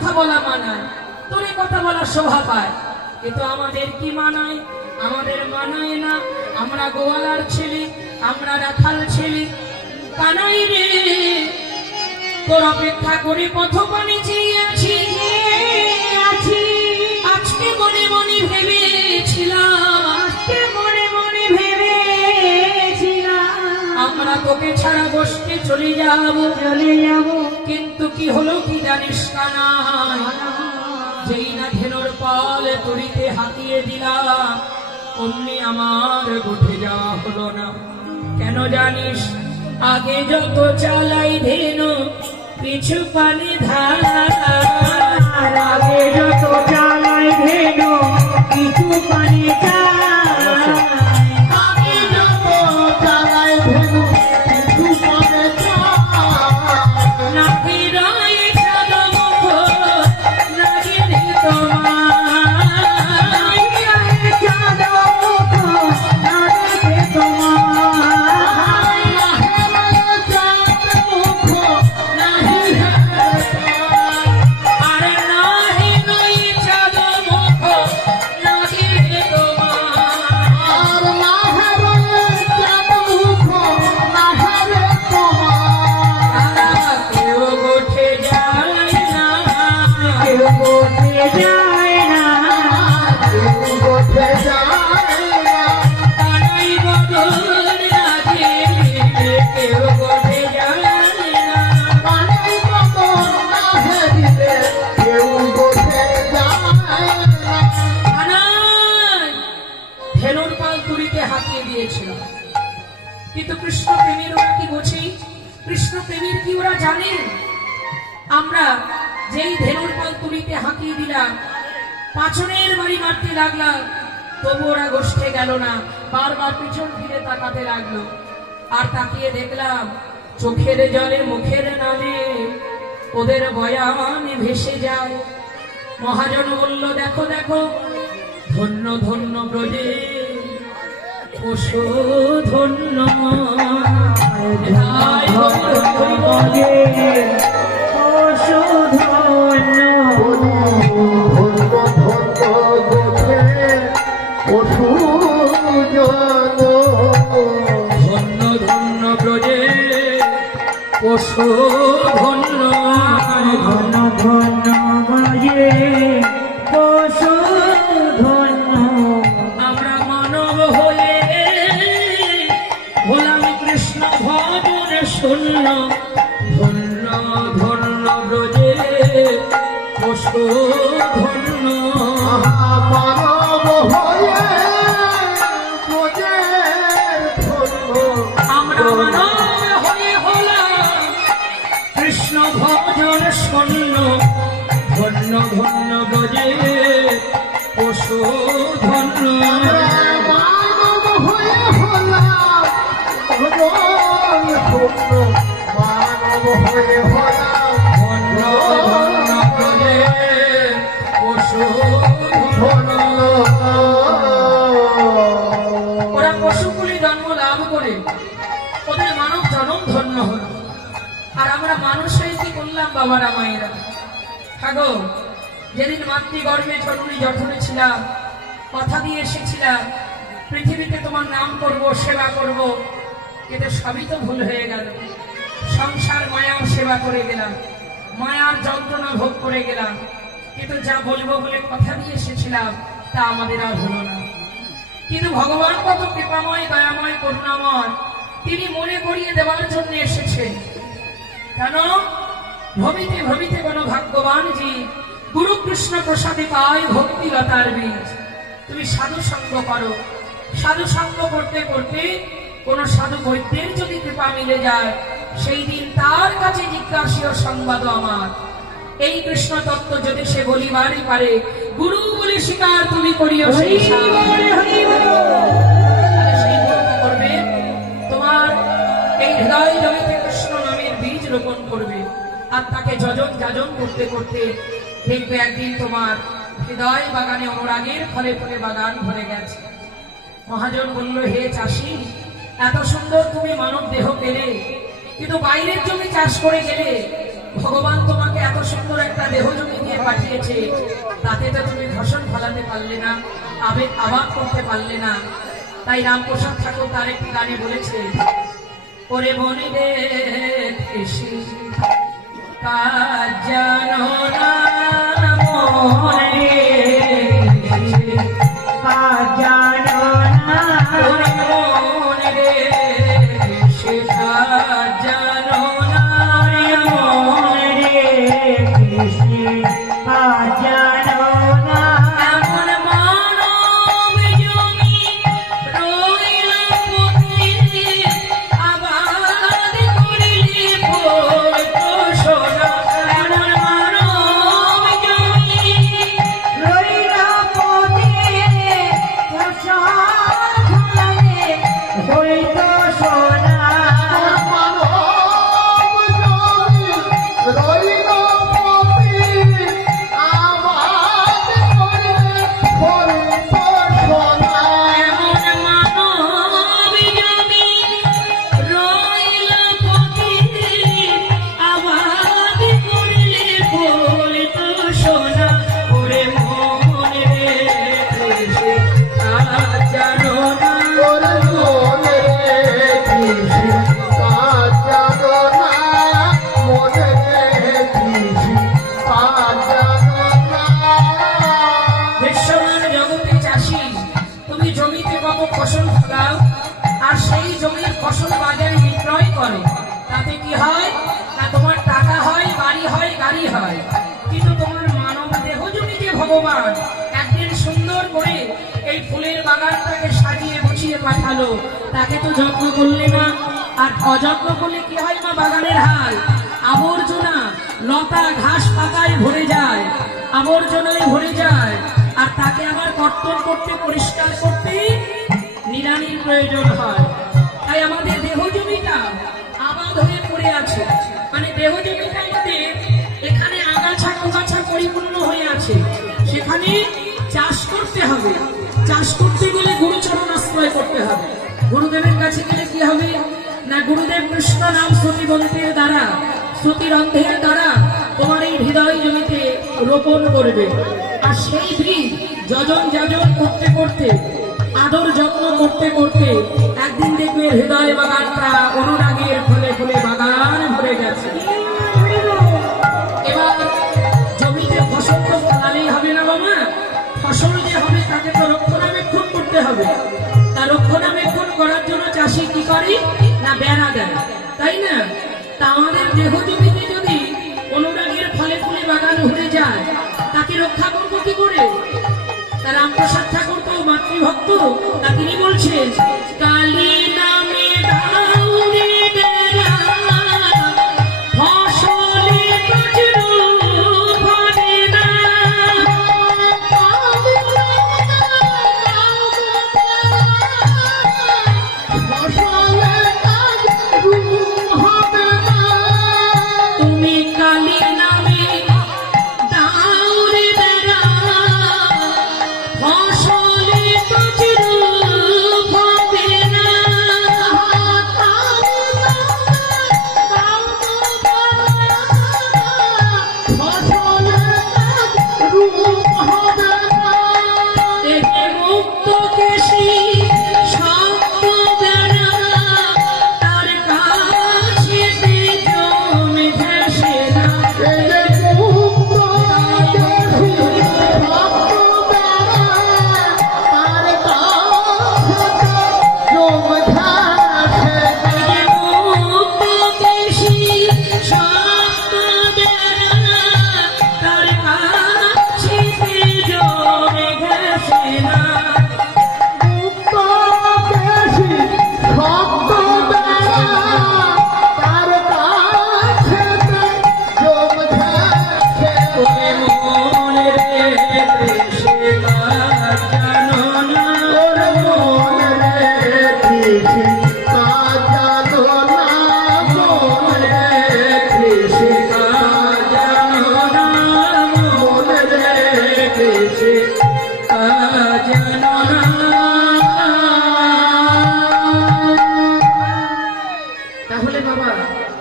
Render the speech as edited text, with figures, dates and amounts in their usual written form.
কথা বলা মানায়, তোর কথা বলা শোভা পায়, কিন্তু আমাদের কি মানায়? আমাদের মানায় না। আমরা গোয়ালার ছেলে, আমরা রাখাল ছেলে। কানাই রে, তোর অপেক্ষা করে পথপানে চেয়ে আছি। আজকে মনে মনে ভেবেছিলাম, আমরা তোকে ছাড়া বসতে চলে যাব। কিন্তু কি হলো কি জানিস কানাই? যেই না ধেনুর পাল তরিতে হাতিয়ে দিলাম, অমনি আমার উঠে যাওয়া হলো না। কেন জানিস? আগে যত চালাই ধেনু পিছু পানি ধার, আগে যত চালাই ধেনু পিছু পানি ধার, আগে যত চালাই ধেনু পিছু পানি ধার, নাকি রয়ে চাঁদ মুখ নাগিনী তোমার, চাঁদ মুখ নাগে তোমার, আর নাহি নই চাঁদ মুখ নাগিনী তোমার। তারা কেউ উঠে যায় না, কেউ বলতে যায় না, কানাই বদল রাজে কেউ উঠে যায় না। কানাই ধেনুর পাল তুলিতে হাতিয়ে দিয়েছিল, কিন্তু কৃষ্ণ প্রেমীর ওরা কি বোঝে? কৃষ্ণ প্রেমীর কি ওরা জানে? আমরা যেই ধেনুর পাল তুলিতে হাঁকিয়ে দিলাম, পাছনের বাড়ি মারতে লাগলাম, তবু ওরা গোষ্ঠে গেল না। বারবার পিছন ফিরে তাকাতে লাগলো, আর তাকিয়ে দেখলাম চোখের জলে মুখের নামে ওদের বয়ান ভেসে যায়। মহাজন বলল, দেখো দেখো, ধন্য ধন্য ব্রজে পশু ধন্য। তাই বলে পশু ধন্য, ধন্য ধন্য ব্রজে পশু ধন্য। ধন্য ধন্য বলে পশু ধন্য। আমরা মানব হয়ে হলাম কৃষ্ণ ভজন শূন্য। ধন্য ধন্য ব্রজে পশু ধন্য। আমরা মানব হয়ে হলাম কৃষ্ণ ভজন শূন্য। ধন্য ধন্য ব্রজে পশু ধন্য। ধন্য ধন্য ব্রজে পশু ধন্য। ওরা পশুকুলে জন্ম লাভ করে ওদের মানব জনম ধন্য হলো, আর আমরা মানুষ হয়ে কি করলাম বাবারা মায়েরা? থাকো, যেদিন মাতৃগর্ভে চরণী জঠরে ছিলাম, কথা দিয়ে এসেছিলাম পৃথিবীতে তোমার নাম করব, সেবা করব, কিন্তু সবই তো ভুল হয়ে গেল। সংসার মায়ার সেবা করে গেলাম, মায়ার যন্ত্রণা ভোগ করে গেলাম, কিন্তু যা বলবো বলে কথা দিয়ে এসেছিলাম তা আমাদের আর হলো না। কিন্তু ভগবান কত কৃপাময়, দয়াময়, করুণাময়, তিনি মনে করিয়ে দেওয়ার জন্য এসেছেন। কেন? ভবিতে ভবিতে কোন ভাগ্যবান জি গুরু কৃষ্ণ প্রসাদে পায় ভক্তি লতার বীজ। তুমি সাধু সঙ্গ করো, সাধু সঙ্গ করতে করতে কোন সাধু বৈদ্যের যদি কৃপা মিলে যায়, সেই দিন তার কাছে জিজ্ঞাসীয় সংবাদ আমার। এই কৃষ্ণ তত্ত্ব যদি সে বলিবারই পারে, গুরু বলে স্বীকার তুমি করিও সেই করবে। তোমার এই হৃদয় জমিতে কৃষ্ণ নামের বীজ রোপণ করবে, আর তাকে যজন যাজন করতে করতে দেখবে একদিন তোমার হৃদয় বাগানে অনুরাগের ফলে ফলে বাগান ভরে গেছে। মহাজন বলল, হে চাষি, এত সুন্দর তুমি মানব দেহ পেলে, কিন্তু বাইরের জমি চাষ করে গেলে ভগবান তোমাকে এত সুন্দর একটা দেহ জমি দিয়ে পাঠিয়েছে, তাতে তো তুমি ফসল ফলাতে পারলে না, আবাদ করতে পারলে না। তাই রামপ্রসাদ ঠাকুর তার একটি গানে বলেছে, ওরে বনি রে কৃষি কাজ জানো না মনে, জানো না ওরে বনি রে কৃষি কাজ জানো না মনে কৃষ্ণ জানো না এমন মানব জমি রইল পথে, আবাদ করিলে ফল তো সোনা। এমন মানব জমি রইল পথে ফসল ফলালে হইত সোনা এমন মানব জমি রইল পথে, আবাদ করিলে ফল তো সোনা। ওরে মন রে কৃষি কাজ জানো না বিশ্বমান জগতে চাষি, তুমি জমিতে কত ফসল ফলাও আর সেই জমির ফসল বাজারে বিক্রয় করো, তাতে কি হয় না তোমার টাকা হয়, বাড়ি হয়, গাড়ি হয়। কিন্তু তোমার মানব দেহ জমি যে ভগবান একদিন সুন্দর করে এই ফুলের বাগানটাকে সাজিয়ে গুছিয়ে পাঠালো, তাকে তো যত্ন করলে না। আর অযত্ন করলে কি হয় মা, বাগানের হাল আবর্জনা লতা ঘাস পাতায় ভরে যায়, আবর্জনায় ভরে যায়। আর তাকে আবার কর্তন করতে, পরিষ্কার করতে নিড়ানির প্রয়োজন হয়। তাই আমাদের দেহ জমিটা আবাদ হয়ে পড়ে আছে, মানে দেহ জমিটা আমাদের এখানে আগাছা কোগাছা পরিপূর্ণ হয়ে আছে, সেখানে চাষ করতে হবে। চাষ করতে গেলে গুরুচরণ আশ্রয় করতে হবে। গুরুদেবের কাছে গেলে কি হবে না, গুরুদেব কৃষ্ণ নাম শ্রুতিবন্তের দ্বারা, শ্রুতিরন্ধ্রের দ্বারা তোমার এই হৃদয় জমিতে রোপণ করবে। আর সেই বীজ যজন যাজন করতে করতে, আদর যত্ন করতে করতে একদিন দেখবে হৃদয় বাগানটা অনুরাগের ফলে ফলে বাগান ভরে গেছে। এবার জমিতে ফসল তো ফলালেই হবে না বাবা, ফসল যে হবে তাকে তো রক্ষণাবেক্ষণ করতে হবে। তা রক্ষণাবেক্ষণ করার জন্য চাষি কি করে না, বেড়া দেয়, তাই না? তা আমাদের দেহ জমিতে যদি অনুরাগের ফলে ফুলে বাগান ভরে যায়, তাকে রক্ষা করবো কি করে? তা রামপ্রসাদ ঠাকুর তো মাতৃভক্ত, তা তিনি বলছেন, কালী নামে দাউরে বেড়া, ফসলে প্রচুর ফলে না। তুমি কালী নামে দাউরে বেড়া, ফসলে প্রচুর ফলে না। এতে মুক্ত কেশী শক্ত বেড়া, তার কাছেতে জমে ঘেঁষে না। এতে মুক্ত কেশী শক্ত বেড়া, তার কাছেতে জমে ঘেঁষে না। ওরে মন রে কৃষ্ণ